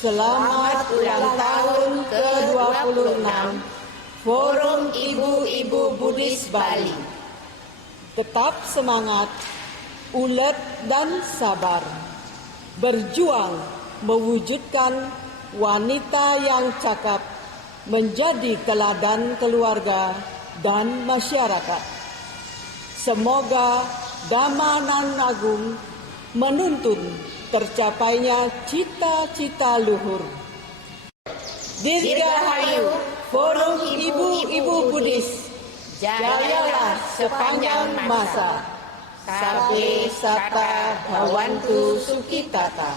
Selamat ulang tahun ke-26 Forum Ibu-Ibu Buddhis Bali. Tetap semangat, ulet dan sabar. Berjuang mewujudkan wanita yang cakap menjadi teladan keluarga dan masyarakat. Semoga Dhamma Nan Agung menuntun tercapainya cita-cita luhur. Dirgahayu Forum Ibu-Ibu Buddhis, jayalah sepanjang masa. Sabbe Sata Bhawantu Sukhitata.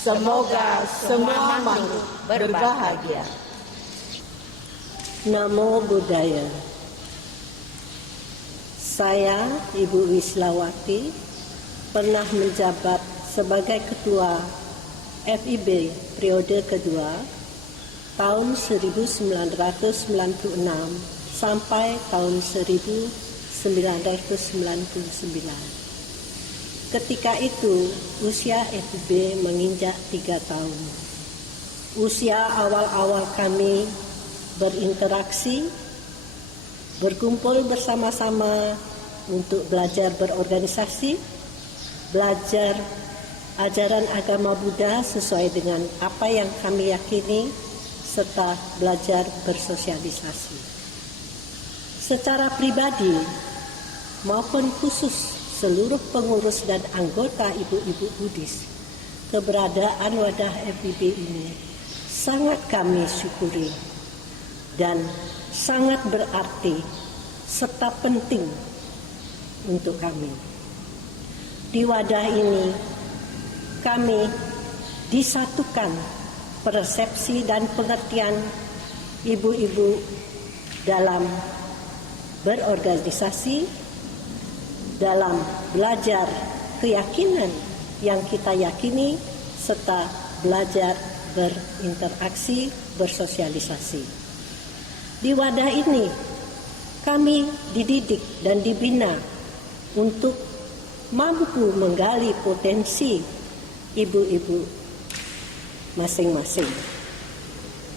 Semoga semua makhluk berbahagia. Namo Buddhaya. Saya, Ibu Wislawati, pernah menjabat sebagai Ketua FIB periode kedua tahun 1996 sampai tahun 1999. Ketika itu usia FIB menginjak 3 tahun. Usia awal-awal kami berinteraksi, berkumpul bersama-sama untuk belajar berorganisasi, belajar ajaran agama Buddha sesuai dengan apa yang kami yakini, serta belajar bersosialisasi. Secara pribadi maupun khusus seluruh pengurus dan anggota ibu-ibu Buddhis, keberadaan wadah FIB ini sangat kami syukuri dan sangat berarti serta penting untuk kami. Di wadah ini kami disatukan persepsi dan pengertian ibu-ibu dalam berorganisasi, dalam belajar keyakinan yang kita yakini, serta belajar berinteraksi, bersosialisasi. Di wadah ini kami dididik dan dibina untuk mampu menggali potensi ibu-ibu masing-masing,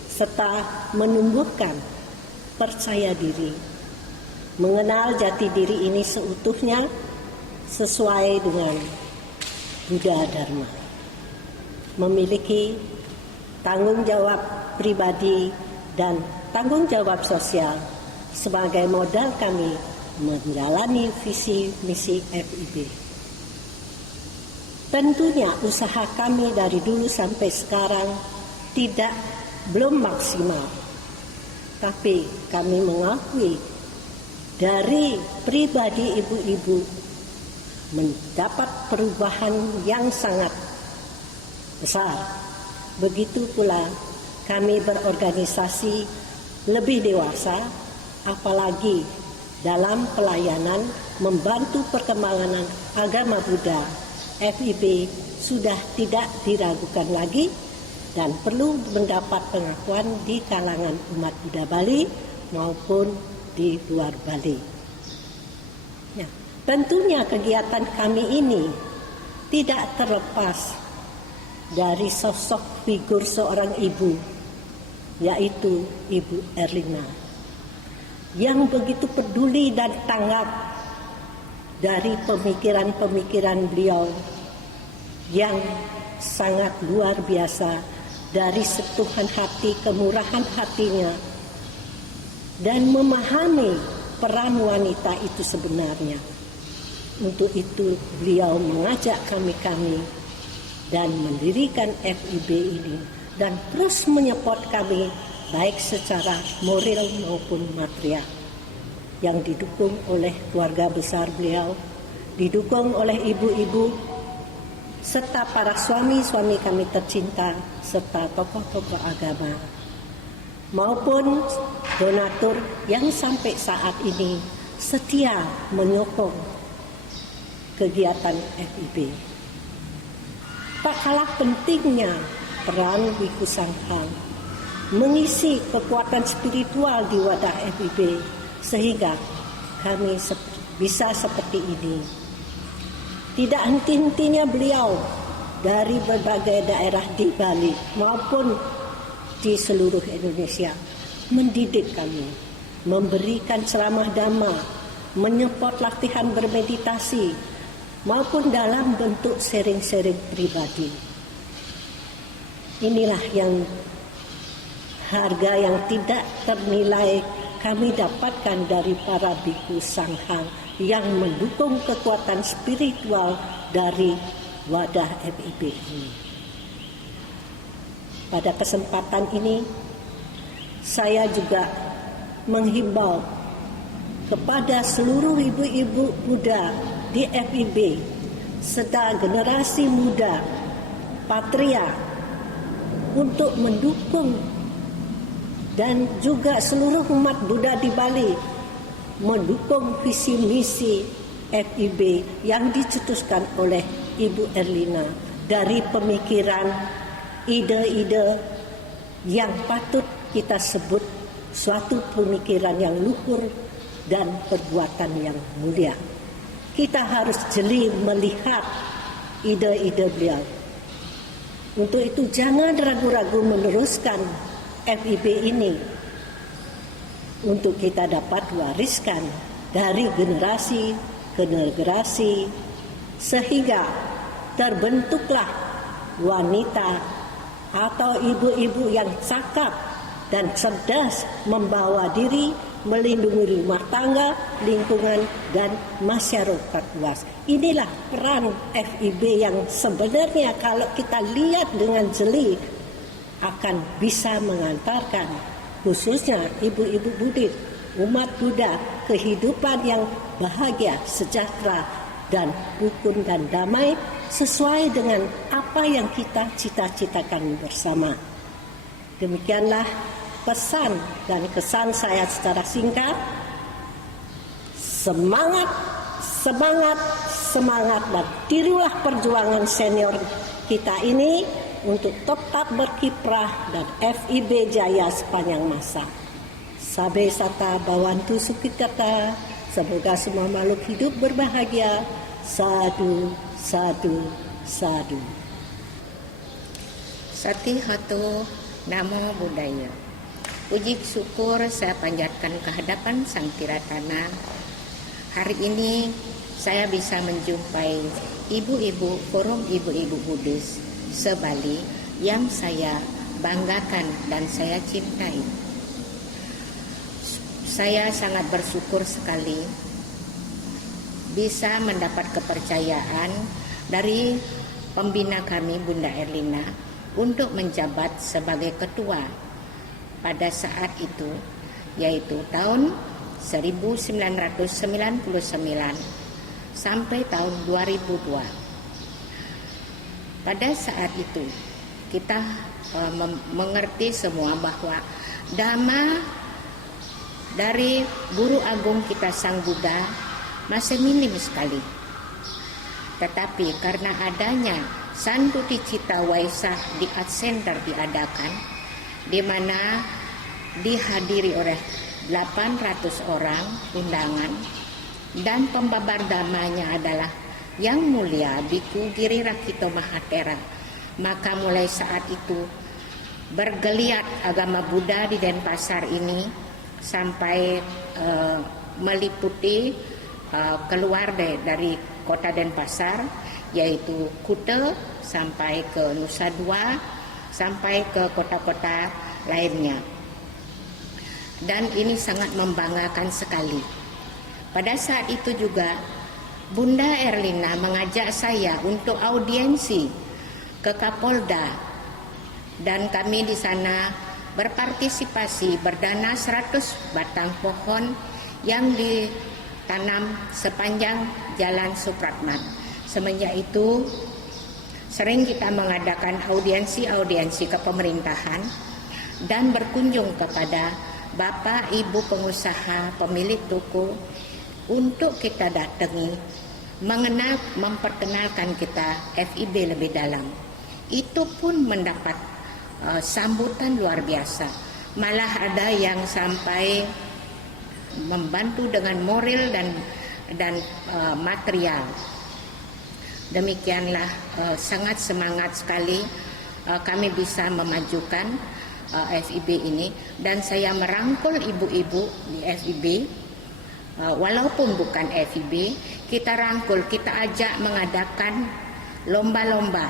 serta menumbuhkan percaya diri, mengenal jati diri ini seutuhnya sesuai dengan Buddha Dharma, memiliki tanggung jawab pribadi dan tanggung jawab sosial sebagai modal kami menjalani visi misi FIB. Tentunya usaha kami dari dulu sampai sekarang belum maksimal. Tapi kami mengakui dari pribadi ibu-ibu mendapat perubahan yang sangat besar. Begitu pula kami berorganisasi lebih dewasa, apalagi dalam pelayanan membantu perkembangan agama Buddha. FIB sudah tidak diragukan lagi dan perlu mendapat pengakuan di kalangan umat Buddha Bali maupun di luar Bali. Ya, tentunya kegiatan kami ini tidak terlepas dari sosok figur seorang ibu, yaitu Ibu Erlina, yang begitu peduli dan tanggap dari pemikiran-pemikiran beliau yang sangat luar biasa, dari sentuhan hati, kemurahan hatinya, dan memahami peran wanita itu sebenarnya. Untuk itu beliau mengajak kami dan mendirikan FIB ini dan terus menyupport kami baik secara moral maupun material, yang didukung oleh keluarga besar beliau, didukung oleh ibu-ibu, serta para suami-suami kami tercinta, serta tokoh-tokoh agama, maupun donatur yang sampai saat ini setia menyokong kegiatan FIB. Tak kalah pentingnya peran Biku Sanghang mengisi kekuatan spiritual di wadah FIB, sehingga kami bisa seperti ini. Tidak henti-hentinya beliau dari berbagai daerah di Bali maupun di seluruh Indonesia mendidik kami, memberikan ceramah dhamma, menyupport latihan bermeditasi maupun dalam bentuk sharing-sharing pribadi. Inilah yang harga yang tidak ternilai kami dapatkan dari para biku sanghang yang mendukung kekuatan spiritual dari wadah FIB ini. Pada kesempatan ini, saya juga menghimbau kepada seluruh ibu-ibu muda di FIB serta generasi muda Patria untuk mendukung dan juga seluruh umat Buddha di Bali mendukung visi misi FIB yang dicetuskan oleh Ibu Erlina dari pemikiran ide-ide yang patut kita sebut suatu pemikiran yang luhur dan perbuatan yang mulia. Kita harus jeli melihat ide-ide beliau. Untuk itu jangan ragu-ragu meneruskan FIB ini untuk kita dapat wariskan dari generasi ke generasi sehingga terbentuklah wanita atau ibu-ibu yang cakap dan cerdas membawa diri, melindungi rumah tangga, lingkungan, dan masyarakat luas. Inilah peran FIB yang sebenarnya kalau kita lihat dengan jeli akan bisa mengantarkan khususnya ibu-ibu Buddhis, umat Buddha, kehidupan yang bahagia, sejahtera, dan rukun dan damai sesuai dengan apa yang kita cita-citakan bersama. Demikianlah pesan dan kesan saya secara singkat. Semangat, semangat, semangat, dan tirulah perjuangan senior kita ini untuk tetap berkiprah dan FIB jaya sepanjang masa. Sabe sata bawantu sukitata, semoga semua makhluk hidup berbahagia. Sadu, sadu, sadu. Satihato Namo Buddhaya. Puji syukur saya panjatkan kehadapan Sang Tiratana. Hari ini saya bisa menjumpai ibu-ibu forum ibu-ibu Buddhis se-Bali yang saya banggakan dan saya cintai. Saya sangat bersyukur sekali bisa mendapat kepercayaan dari pembina kami Bunda Erlina untuk menjabat sebagai ketua pada saat itu, yaitu tahun 1999 sampai tahun 2002. Pada saat itu kita mengerti semua bahwa dhamma dari guru agung kita Sang Buddha masih minim sekali. Tetapi karena adanya Santuti Cita Waisah di Art Center diadakan, di mana dihadiri oleh 800 orang undangan, dan pembabar damanya adalah Yang Mulia Biku Giri Rakito Mahatera. Maka mulai saat itu bergeliat agama Buddha di Denpasar ini sampai meliputi keluar dari kota Denpasar, yaitu Kute sampai ke Nusa Dua sampai ke kota-kota lainnya. Dan ini sangat membanggakan sekali. Pada saat itu juga Bunda Erlina mengajak saya untuk audiensi ke Kapolda, dan kami di sana berpartisipasi berdana 100 batang pohon yang ditanam sepanjang Jalan Supratman. Semenjak itu sering kita mengadakan audiensi-audiensi ke pemerintahan dan berkunjung kepada Bapak Ibu pengusaha pemilik toko untuk kita datangi, memperkenalkan kita FIB lebih dalam. Itu pun mendapat sambutan luar biasa. Malah ada yang sampai membantu dengan moral dan material. Demikianlah sangat semangat sekali kami bisa memajukan FIB ini, dan saya merangkul ibu-ibu di FIB. Walaupun bukan FIB, kita rangkul, kita ajak mengadakan lomba-lomba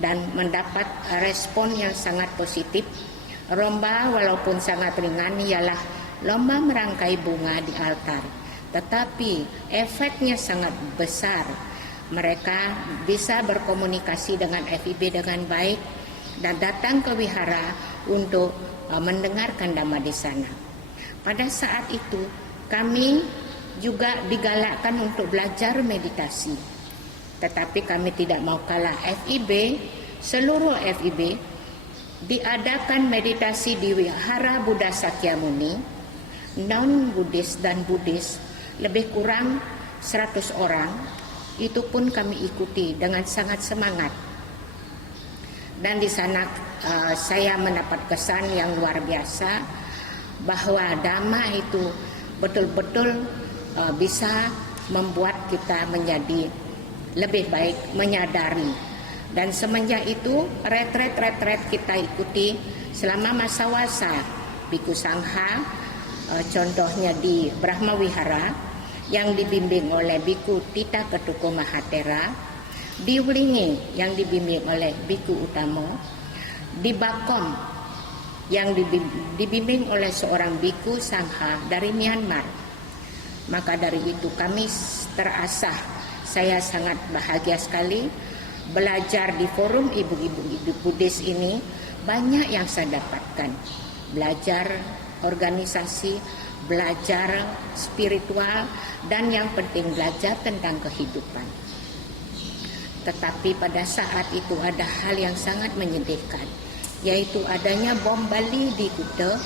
dan mendapat respon yang sangat positif. Lomba walaupun sangat ringan ialah lomba merangkai bunga di altar, tetapi efeknya sangat besar. Mereka bisa berkomunikasi dengan FIB dengan baik dan datang ke wihara untuk mendengarkan dhamma di sana. Pada saat itu kami juga digalakkan untuk belajar meditasi, tetapi kami tidak mau kalah. FIB, seluruh FIB diadakan meditasi di wihara Buddha Sakyamuni, non-Buddhis dan Buddhis, lebih kurang 100 orang. Itu pun kami ikuti dengan sangat semangat. Dan di sana saya mendapat kesan yang luar biasa bahwa dhamma itu betul-betul bisa membuat kita menjadi lebih baik, menyadari. Dan semenjak itu retret kita ikuti selama masa wasa Bhikkhu Sangha, contohnya di Brahma Wihara yang dibimbing oleh Bhikkhu Tita Ketuko Mahatera, di Wlingi yang dibimbing oleh Bhikkhu Utamo, di Bakom yang dibimbing oleh seorang Bhikkhu Sangha dari Myanmar. Maka dari itu kami terasah, saya sangat bahagia sekali belajar di forum ibu-ibu Buddhis ini. Banyak yang saya dapatkan, belajar organisasi, belajar spiritual, dan yang penting belajar tentang kehidupan. Tetapi pada saat itu ada hal yang sangat menyedihkan, yaitu adanya bom Bali di Kuta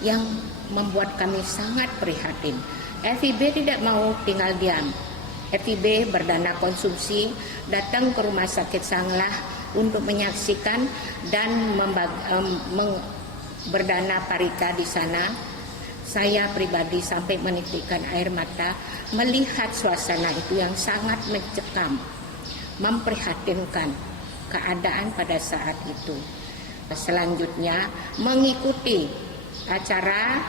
yang membuat kami sangat prihatin. FIB tidak mau tinggal diam. FIB berdana konsumsi datang ke rumah sakit Sanglah untuk menyaksikan dan berdana parika di sana. Saya pribadi sampai menitikkan air mata melihat suasana itu yang sangat mencekam, memprihatinkan keadaan pada saat itu. Selanjutnya mengikuti acara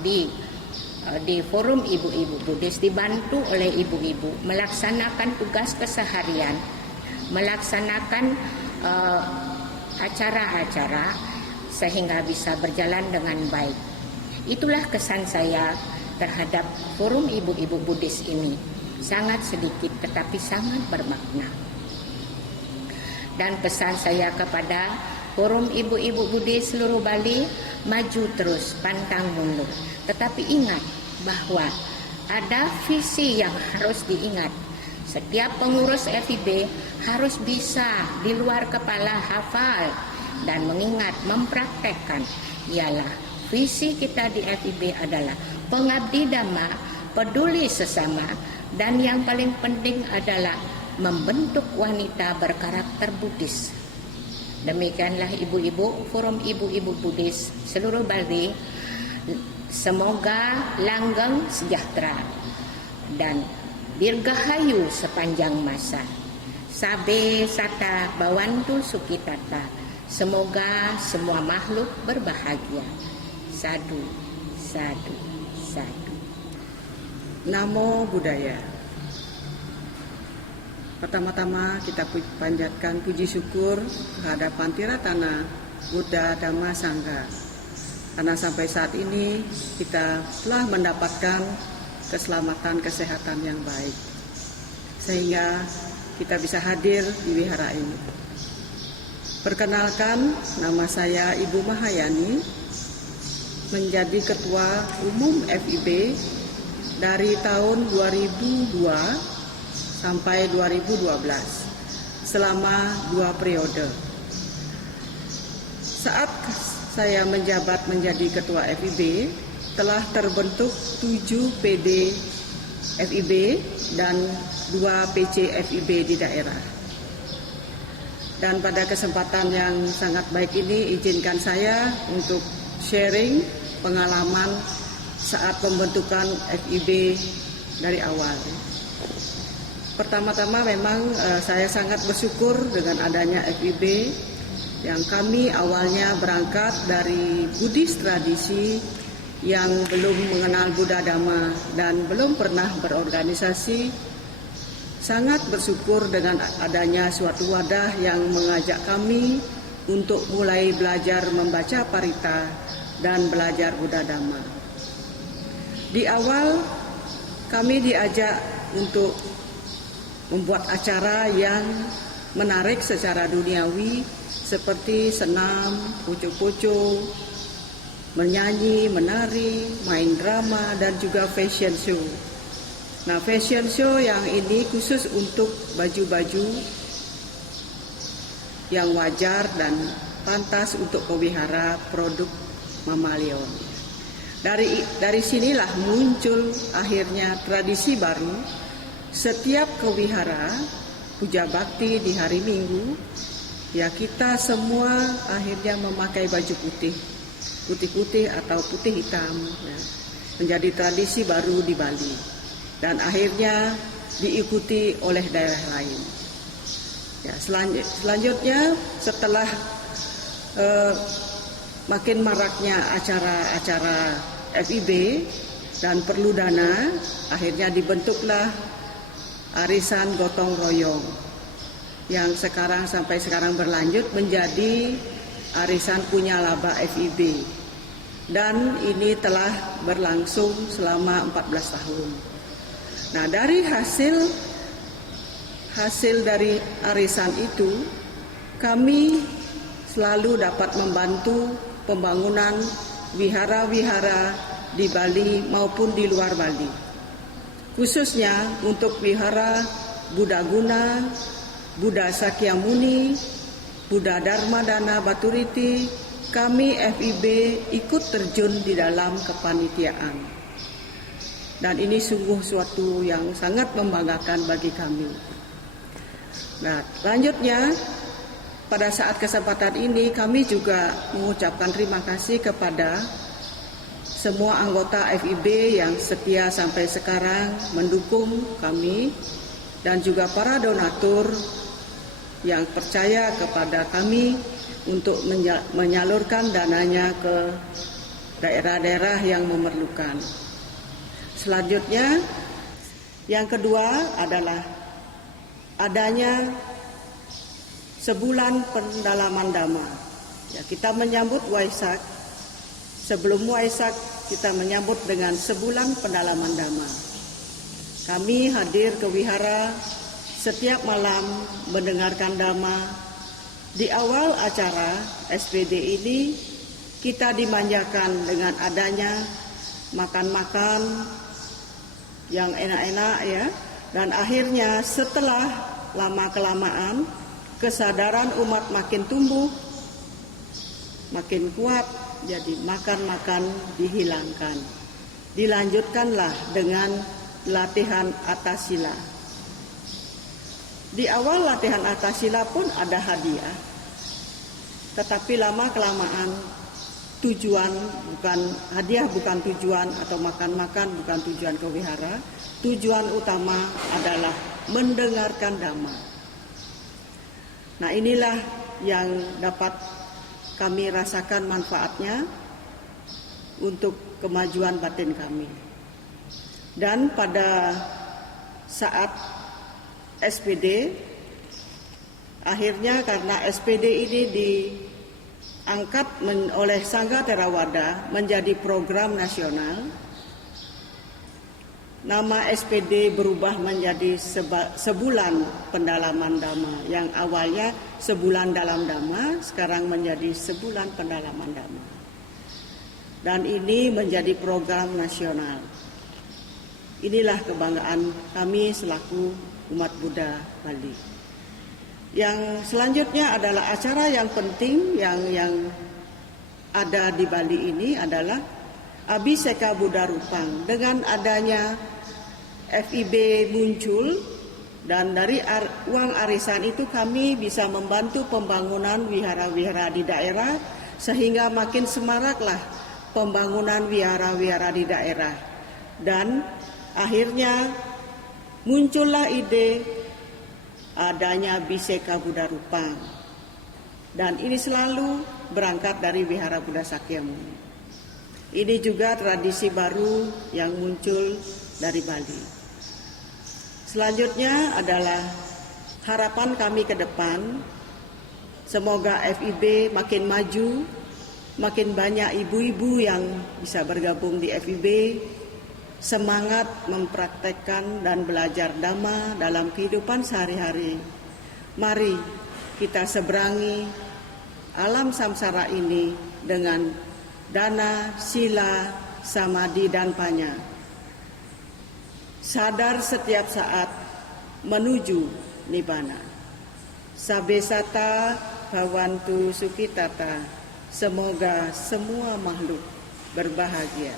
di forum ibu-ibu Buddhis, dibantu oleh ibu-ibu melaksanakan tugas keseharian, melaksanakan acara-acara sehingga bisa berjalan dengan baik. Itulah kesan saya terhadap forum ibu-ibu Buddhis ini. Sangat sedikit tetapi sangat bermakna. Dan pesan saya kepada forum ibu-ibu Buddhis seluruh Bali, maju terus, pantang mundur. Tetapi ingat bahwa ada visi yang harus diingat. Setiap pengurus FIB harus bisa di luar kepala hafal dan mengingat, mempraktekkan. Ialah visi kita di FIB adalah pengabdi dhamma, peduli sesama, dan yang paling penting adalah membentuk wanita berkarakter Buddhis. Demikianlah ibu-ibu, forum ibu-ibu Buddhis seluruh Bali. Semoga langgeng sejahtera dan dirgahayu sepanjang masa. Sabe sata bawantu sukitata. Semoga semua makhluk berbahagia. Sadu, sadu, sadu. Namo Buddhaya. Pertama-tama kita panjatkan puji syukur kehadapan Tiratana Buddha Dhamma Sangha. Karena sampai saat ini kita telah mendapatkan keselamatan kesehatan yang baik, sehingga kita bisa hadir di wihara ini. Perkenalkan, nama saya Ibu Mahayani, menjadi Ketua Umum FIB dari tahun 2002 sampai 2012, selama 2 periode. Saat saya menjabat menjadi Ketua FIB, telah terbentuk 7 PD FIB dan 2 PC FIB di daerah. Dan pada kesempatan yang sangat baik ini, izinkan saya untuk sharing pengalaman saat pembentukan FIB dari awal. Pertama-tama memang saya sangat bersyukur dengan adanya FIB yang kami awalnya berangkat dari Buddhis tradisi yang belum mengenal Buddha Dhamma dan belum pernah berorganisasi. Sangat bersyukur dengan adanya suatu wadah yang mengajak kami untuk mulai belajar membaca parita dan belajar Buddha Dhamma. Di awal kami diajak untuk membuat acara yang menarik secara duniawi seperti senam, poco-poco, menyanyi, menari, main drama, dan juga fashion show. Nah, fashion show yang ini khusus untuk baju-baju yang wajar dan pantas untuk pewihara produk Mamalion. Dari sinilah muncul akhirnya tradisi baru. Setiap kewihara puja bakti di hari Minggu, ya kita semua akhirnya memakai baju putih atau putih hitam, ya, menjadi tradisi baru di Bali dan akhirnya diikuti oleh daerah lain. Ya, selanjutnya setelah makin maraknya acara-acara FIB dan perlu dana, akhirnya dibentuklah arisan gotong royong yang sampai sekarang berlanjut menjadi arisan punya laba FIB, dan ini telah berlangsung selama 14 tahun. Nah, dari hasil dari arisan itu kami selalu dapat membantu pembangunan wihara-wihara di Bali maupun di luar Bali. Khususnya untuk wihara Buddha Guna, Buddha Sakyamuni, Buddha Dharma Dana Baturiti, kami FIB ikut terjun di dalam kepanitiaan. Dan ini sungguh suatu yang sangat membanggakan bagi kami. Nah, selanjutnya pada saat kesempatan ini kami juga mengucapkan terima kasih kepada semua anggota FIB yang setia sampai sekarang mendukung kami dan juga para donatur yang percaya kepada kami untuk menyalurkan dananya ke daerah-daerah yang memerlukan. Selanjutnya, yang kedua adalah adanya sebulan pendalaman Dhamma. Ya, kita menyambut Waisak. Sebelum Waisak kita menyambut dengan sebulan pendalaman Dhamma. Kami hadir ke wihara setiap malam mendengarkan Dhamma. Di awal acara SPD ini kita dimanjakan dengan adanya makan-makan yang enak-enak, ya. Dan akhirnya setelah lama-kelamaan kesadaran umat makin tumbuh, makin kuat. Jadi makan-makan dihilangkan. Dilanjutkanlah dengan latihan atasila. Di awal latihan atasila pun ada hadiah. Tetapi lama-kelamaan tujuan bukan hadiah, bukan tujuan, atau makan-makan bukan tujuan ke wihara. Tujuan utama adalah mendengarkan Dhamma. Nah, inilah yang dapat kami rasakan manfaatnya untuk kemajuan batin kami. Dan pada saat SPD, akhirnya karena SPD ini diangkat oleh Sangha Theravada menjadi program nasional, nama SPD berubah menjadi sebulan pendalaman Dhamma. Yang awalnya sebulan dalam Dhamma, sekarang menjadi sebulan pendalaman Dhamma. Dan ini menjadi program nasional. Inilah kebanggaan kami selaku umat Buddha Bali. Yang selanjutnya adalah acara yang penting yang ada di Bali ini adalah Abhiseka Buddha Rupang. Dengan adanya FIB muncul dan dari uang arisan itu kami bisa membantu pembangunan wihara-wihara di daerah sehingga makin semaraklah pembangunan wihara-wihara di daerah. Dan akhirnya muncullah ide adanya Biseka Buddha Rupang. Dan ini selalu berangkat dari Wihara Buddha Sakyamuni. Ini juga tradisi baru yang muncul dari Bali. Selanjutnya adalah harapan kami ke depan, semoga FIB makin maju, makin banyak ibu-ibu yang bisa bergabung di FIB, semangat mempraktekkan dan belajar Dhamma dalam kehidupan sehari-hari. Mari kita seberangi alam samsara ini dengan dana, sila, samadhi, dan panya. Sadar setiap saat menuju nibbana. Sabesata bhavantu sukhitata. Semoga semua makhluk berbahagia.